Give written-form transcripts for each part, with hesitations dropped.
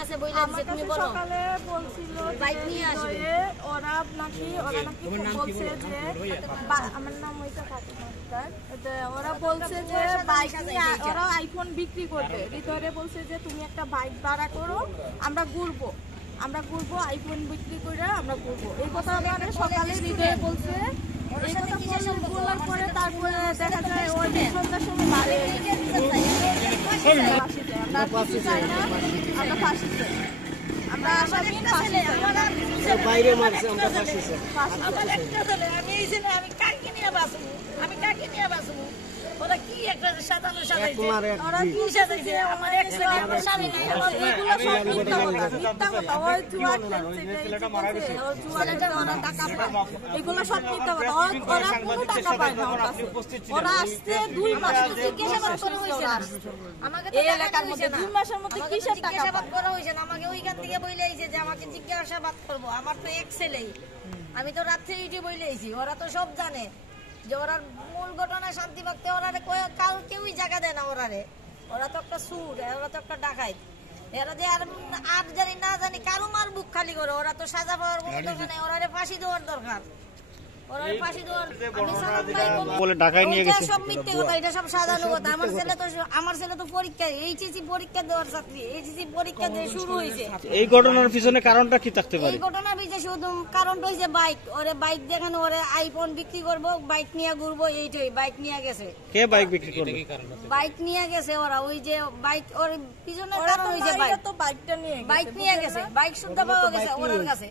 কাছে বইলা দিছে তুমি বলো সকালে বলছিল বাইক নিয়ে আসবে ওরা নাকি বলছে যে আমার নাম ওইটা ফাতিমা আক্তার ওরা বলছে যে বাইক নিয়ে ওরা আইফোন বিক্রি করবে ভিতরে বলছে যে তুমি একটা বাইক ভাড়া করো আমরা ঘুরবো আইফোন বিক্রি করে আমরা ঘুরবো এই কথা আমাদের সকালে হৃদয়ে বলছে এই কথা বলার পরে তারপরে দেখা যায় ওই সন্ধ্যার সময় বাড়ি আমরা ফাঁসি চাই না আমরা ফাঁসি চাই আমরা আসামি বাইরে মারছে আমরা ফাঁসি চাই আমার একটা ছেলে আমি এই ছেলে আমি কাকে নিয়ে বাঁচবো ওরা কি একটা সাজানো সাজাইছে ওরা কি সাজাইছে আমার এক ছেলে আমার স্বামী নাই এগুলো সব মিথ্যা কথা ওই জুয়া ছেলেটা মারা গেছে ওর জুয়াটা ওরা টাকা পায় এগুলো সব মিথ্যা কথা ওরা কোনো টাকা পায় না ওর কাছে ওরা আসছে 2 মাস জিজ্ঞাসাবাদ করা হইছে না আমাকে তো এই এলাকার মধ্যে 2 মাসের মধ্যে কিসের টাকা জিজ্ঞাসাবাদ করা হইছে না আমাকে ওইখান থেকে বইলে আইছে যে আমাকে জিজ্ঞাসাবাদ করব আমার তো এক ছেলেই আমি তো রাত্রে উঠে বইলে আইছি ওরা তো সব জানে যে ওরা মূল ঘটনা শান্তি ভক্তে ওরা কাউ কেউই জায়গা দেয় না ওরা তো একটা সুর ওরা তো একটা ডাকাইত এরা যে আর জানি না জানি কারো মার বুক খালি করে ওরা তো সাজা পাওয়ার কোনো দরকার নেই ওরা ফাঁসি দেওয়ার দরকার বলে ঢাকায় নিয়ে গেছে সব মিথ্যে কথা এটা সব সাজানো কথা আমার ছেলে তো পরীক্ষা এইচএসসি পরীক্ষা দেওয়ার ছাত্রী এইচএসসি পরীক্ষা দিয়ে শুরু হয়েছে এই ঘটনার পিছনে কারণটা কি থাকতে পারে এই ঘটনার পিছনে শুধু কারণটা হইছে বাইক দেখানো ওরে আইফোন বিক্রি করব বাইক নিয়ে ঘুরবো এইটাই বাইক নিয়ে গেছে কে বাইক বিক্রি করবে বাইক নিয়ে গেছে ওরা ওই যে বাইক ওর পিছনে কারণ হইছে বাইক নিয়ে গেছে বাইক শুদ্ধ পাওয়া গেছে ওর কাছে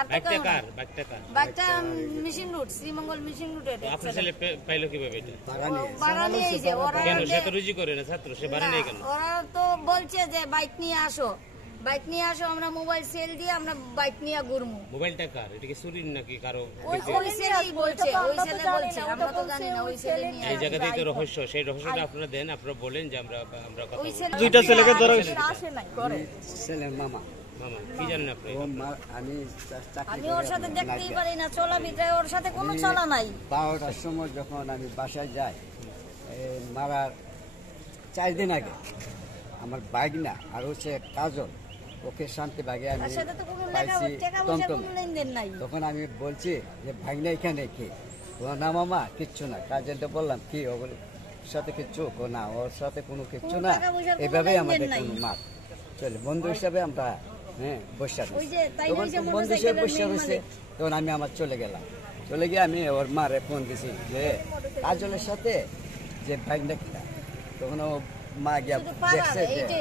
আর বাইকটা মিশন রুট শ্রীমঙ্গল মিশন রুটে আপনার ছেলে পাইলো কিভাবে এটা ভাড়া নিয়ে আইছে ওরা কেন সে তো রুজি করে না ছাত্র সে ভাড়া নেই কেন ওরা তো বলছে যে বাইক নিয়ে আসো আমরা মোবাইল সেল দিয়ে আমরা বাইক নিয়ে ঘুরবো মোবাইলটা কার এটা কি চুরির নাকি কারো ওই ছেলেই বলছে আমরা তো জানি না ওই ছেলে নিয়ে এই জায়গাতেই তো রহস্য সেই রহস্যটা আপনারা দেন আপনারা বলেন যে আমরা কথা ওই ছেলে দুইটা ছেলেকে ধরা হয়েছে আসে নাই করে ছেলের মামা মামা কি জানেন আপনি আমি ওর সাথে দেখতেই পারি না চলা ভিতরে ওর সাথে কোনো চলা নাই 12টার সময় যখন আমি বাসায় যাই মারার 4 দিন আগে আমার বাইক না আর হচ্ছে কাজল ওকে শান্তি বাগে আমি পাইছি তখন আমি বলছি যে ভাগনা এখানে কি না মামা কিচ্ছু না কাজলটা বললাম কি ওর সাথে কিচ্ছু না ওর সাথে কোনো কিচ্ছু না এভাবেই আমাদের কোনো মাপ চলে বন্ধু হিসাবে আমরা বসে বন্ধু হিসেবে বসে রয়েছে তখন আমি আমার চলে গিয়ে আমি ওর মারে ফোন দিছি যে কাজলের সাথে যে ভাগনা তখন ও মা গিয়া দেখছে যে